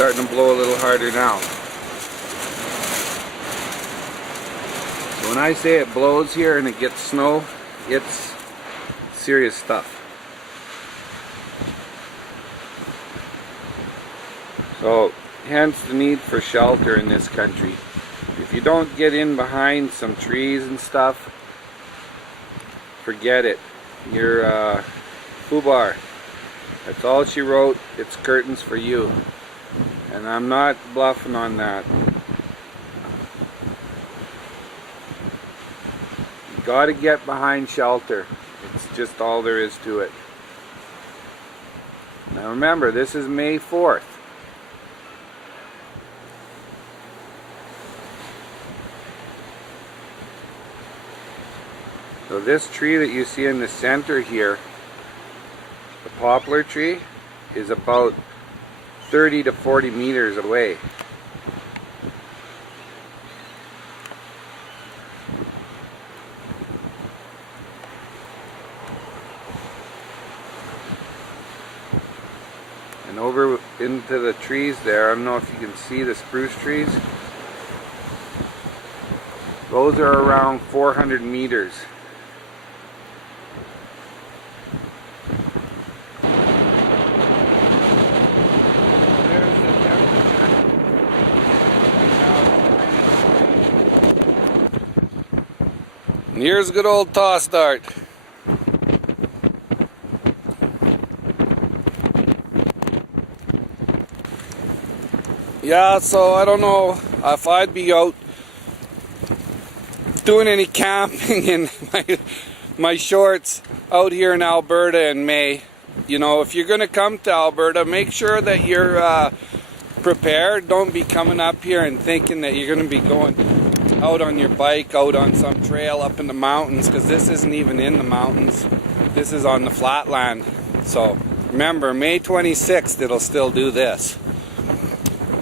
Starting to blow a little harder now. So when I say it blows here and it gets snow, it's serious stuff. So hence the need for shelter in this country. If you don't get in behind some trees and stuff, forget it. You're foobar. That's all she wrote. It's curtains for you. And I'm not bluffing on that. You gotta get behind shelter. It's just all there is to it. Now remember, this is May 4th. So this tree that you see in the center here, the poplar tree, is about 30 to 40 meters away. And over into the trees there, I don't know if you can see the spruce trees. Those are around 400 meters. And here's good old Tossdart. Yeah, so I don't know if I'd be out doing any camping in my shorts out here in Alberta in May. You know, if you're going to come to Alberta, make sure that you're prepared. Don't be coming up here and thinking that you're going to be going out on your bike, out on some trail up in the mountains, because this isn't even in the mountains. This is on the flatland. So remember, May 26th it'll still do this.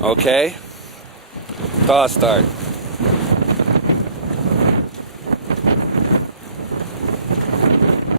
Okay? Tossdart.